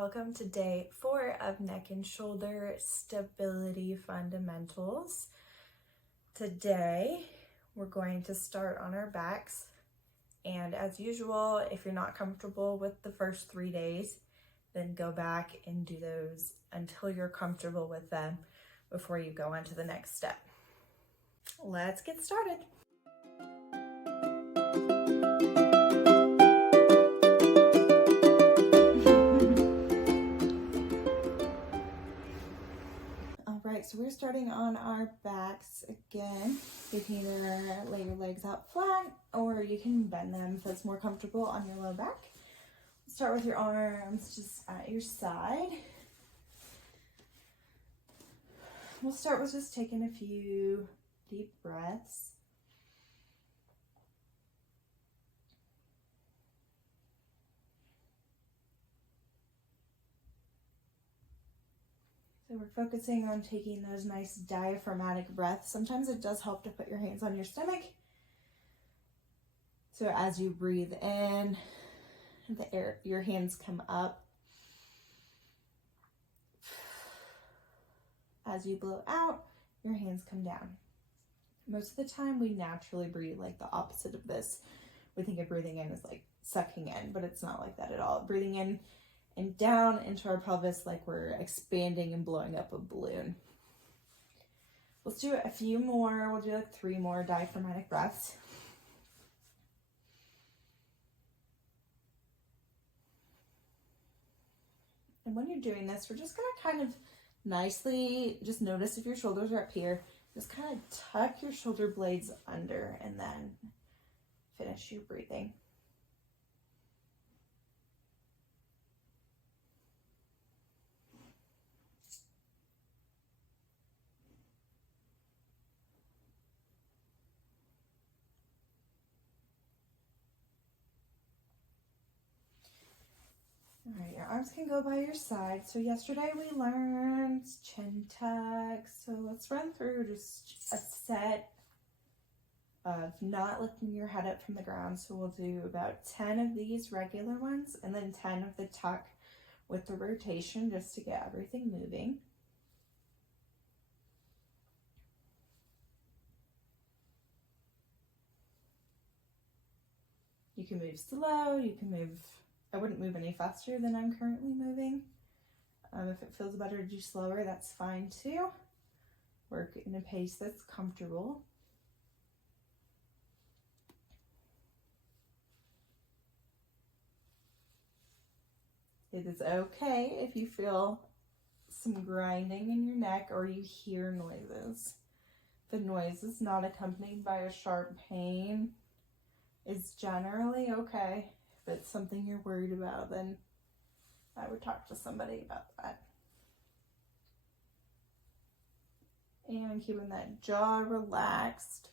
Welcome to day 4 of neck and shoulder stability fundamentals. Today, we're going to start on our backs. And as usual, if you're not comfortable with the first 3 days, then go back and do those until you're comfortable with them before you go on to the next step. Let's get started. So we're starting on our backs again. You can either lay your legs out flat or you can bend them if it's more comfortable on your low back. Start with your arms just at your side. We'll start with just taking a few deep breaths. So we're focusing on taking those nice diaphragmatic breaths. Sometimes it does help to put your hands on your stomach. So as you breathe in, your hands come up. As you blow out, your hands come down. Most of the time we naturally breathe like the opposite of this. We think of breathing in as like sucking in, but it's not like that at all. Breathing in and down into our pelvis like we're expanding and blowing up a balloon. Let's do a few more. We'll do like 3 more diaphragmatic breaths. And when you're doing this, we're just gonna kind of nicely, just notice if your shoulders are up here, just kind of tuck your shoulder blades under and then finish your breathing. All right, your arms can go by your side. So yesterday we learned chin tuck. So let's run through just a set of not lifting your head up from the ground. So we'll do about 10 of these regular ones and then 10 of the tuck with the rotation just to get everything moving. You can move slow, you can move, I wouldn't move any faster than I'm currently moving. If it feels better to do slower, that's fine too. Work in a pace that's comfortable. It is okay if you feel some grinding in your neck or you hear noises. If the noise is not accompanied by a sharp pain, it's generally okay. If it's something you're worried about, then I would talk to somebody about that. And keeping that jaw relaxed.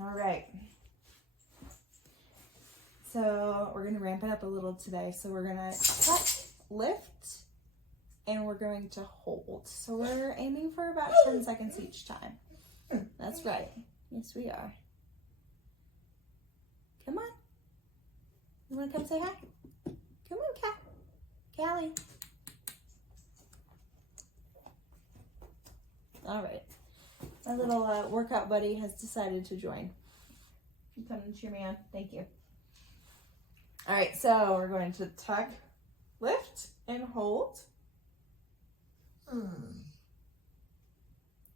All right. So we're going to ramp it up a little today. So we're going to tuck, lift, and we're going to hold. So we're aiming for about 10 seconds each time. That's right. Yes, we are. Come on. You want to come say hi? Come on, Callie. All right. My little workout buddy has decided to join. You come and cheer me on. Thank you. All right, so we're going to tuck, lift, and hold.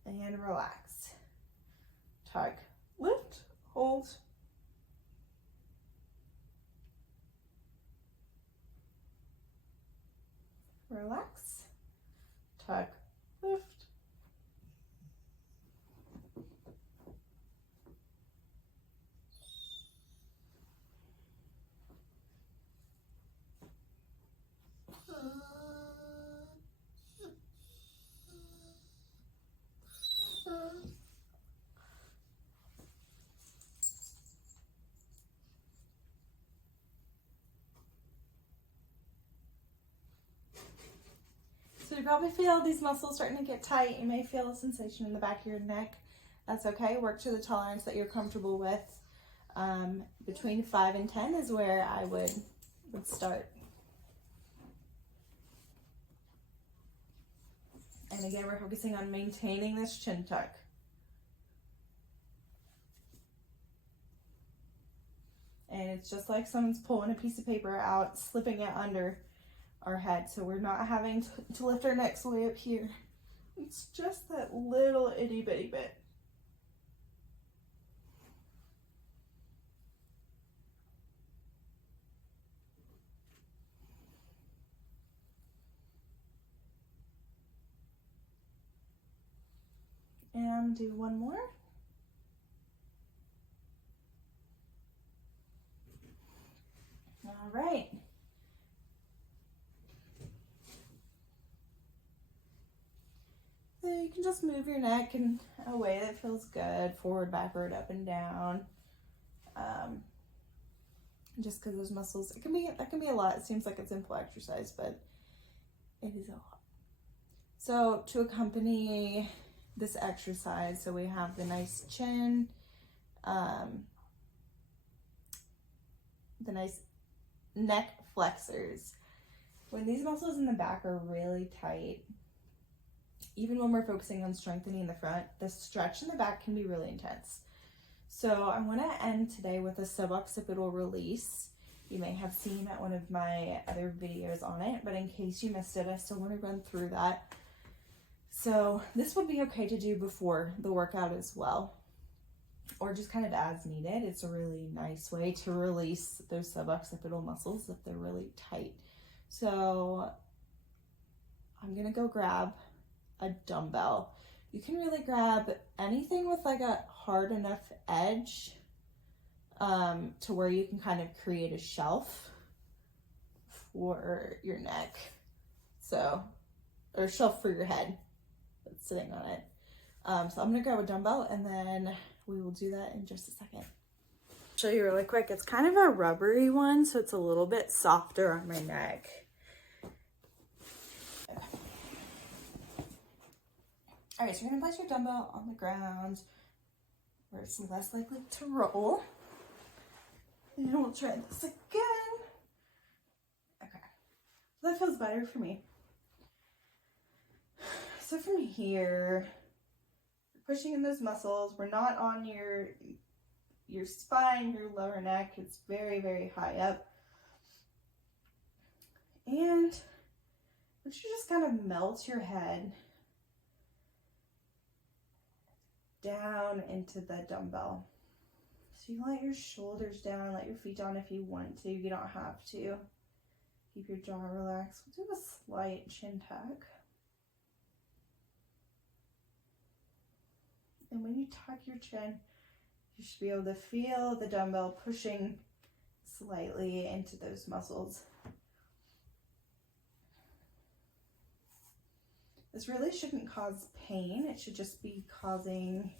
And relax. Tuck, lift, hold. Relax. Tuck, lift. probably feel these muscles starting to get tight. You may feel a sensation in the back of your neck. That's okay. Work to the tolerance that you're comfortable with. Between 5 and 10 is where I would start. And again, we're focusing on maintaining this chin tuck. And it's just like someone's pulling a piece of paper out, slipping it under our head. So we're not having to lift our necks way up here. It's just that little itty bitty bit. And do one more. All right. So you can just move your neck in a way that feels good, forward, backward, up and down. Just because those muscles, that can be a lot. It seems like a simple exercise, but it is a lot. So to accompany this exercise, so we have the nice chin, the nice neck flexors. When these muscles in the back are really tight, even when we're focusing on strengthening the front, the stretch in the back can be really intense. So I want to end today with a suboccipital release. You may have seen at one of my other videos on it, but in case you missed it, I still want to run through that. So this would be okay to do before the workout as well, or just kind of as needed. It's a really nice way to release those suboccipital muscles if they're really tight. So I'm gonna go grab a dumbbell. You can really grab anything with like a hard enough edge to where you can kind of create a shelf for your neck. So, or a shelf for your head that's sitting on it. So I'm gonna grab a dumbbell and then we will do that in just a second. Show you really quick. It's kind of a rubbery one, so it's a little bit softer on my neck. All right, so you're gonna place your dumbbell on the ground where it's less likely to roll. And we'll try this again. Okay, that feels better for me. So from here, you're pushing in those muscles. We're not on your spine, your lower neck. It's very, very high up. And would you just kind of melt your head down into the dumbbell. So you let your shoulders down, let your feet down if you want to. You don't have to. Keep your jaw relaxed. We'll do a slight chin tuck. And when you tuck your chin, you should be able to feel the dumbbell pushing slightly into those muscles. This really shouldn't cause pain. It should just be causing,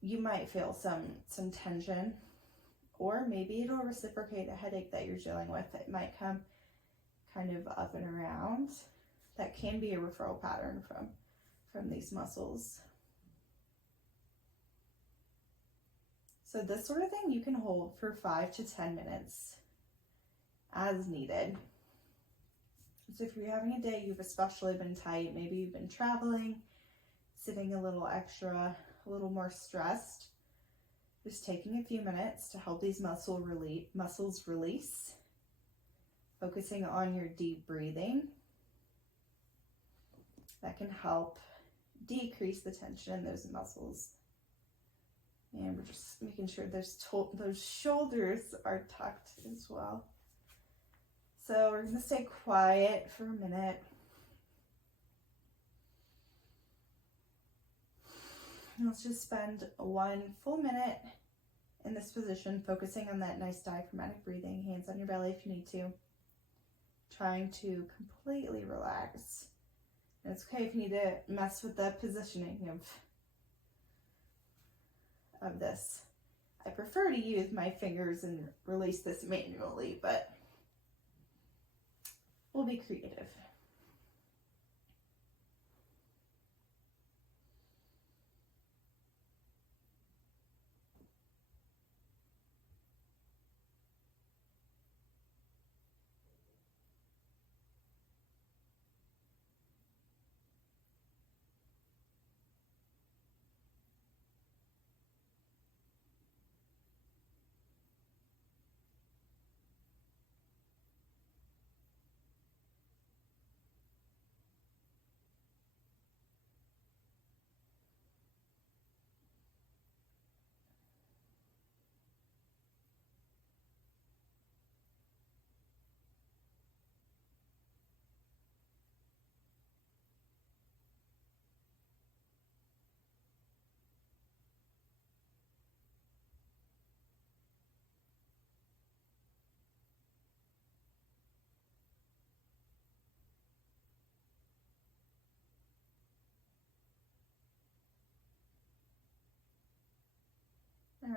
you might feel some tension, or maybe it'll reciprocate a headache that you're dealing with. It might come kind of up and around. That can be a referral pattern from these muscles. So this sort of thing you can hold for 5 to 10 minutes as needed. So if you're having a day you've especially been tight, maybe you've been traveling, sitting a little extra, a little more stressed, just taking a few minutes to help these muscles release, focusing on your deep breathing. That can help decrease the tension in those muscles. And we're just making sure those shoulders are tucked as well. So we're gonna stay quiet for a minute. And let's just spend 1 full minute in this position, focusing on that nice diaphragmatic breathing, hands on your belly if you need to. Trying to completely relax. And it's okay if you need to mess with the positioning of this. I prefer to use my fingers and release this manually, but we'll be creative.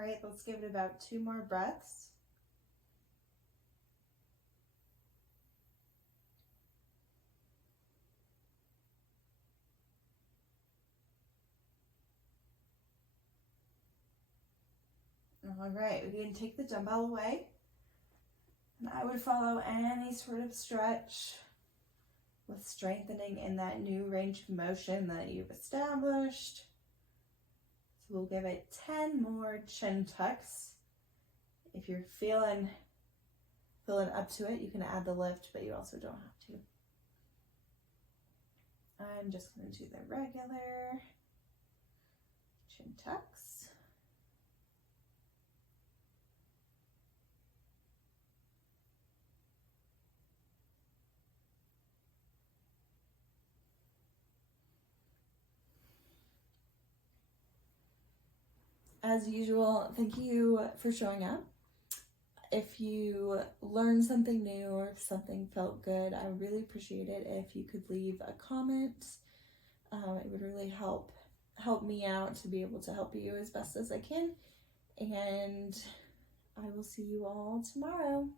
right, let's give it about 2 more breaths. All right, we can take the dumbbell away. And I would follow any sort of stretch with strengthening in that new range of motion that you've established. So we'll give it 10 more chin tucks. If you're feeling up to it, you can add the lift, but you also don't have to. I'm just going to do the regular chin tucks. As usual, thank you for showing up. If you learned something new or if something felt good, I would really appreciate it if you could leave a comment. It would really help me out to be able to help you as best as I can. And I will see you all tomorrow.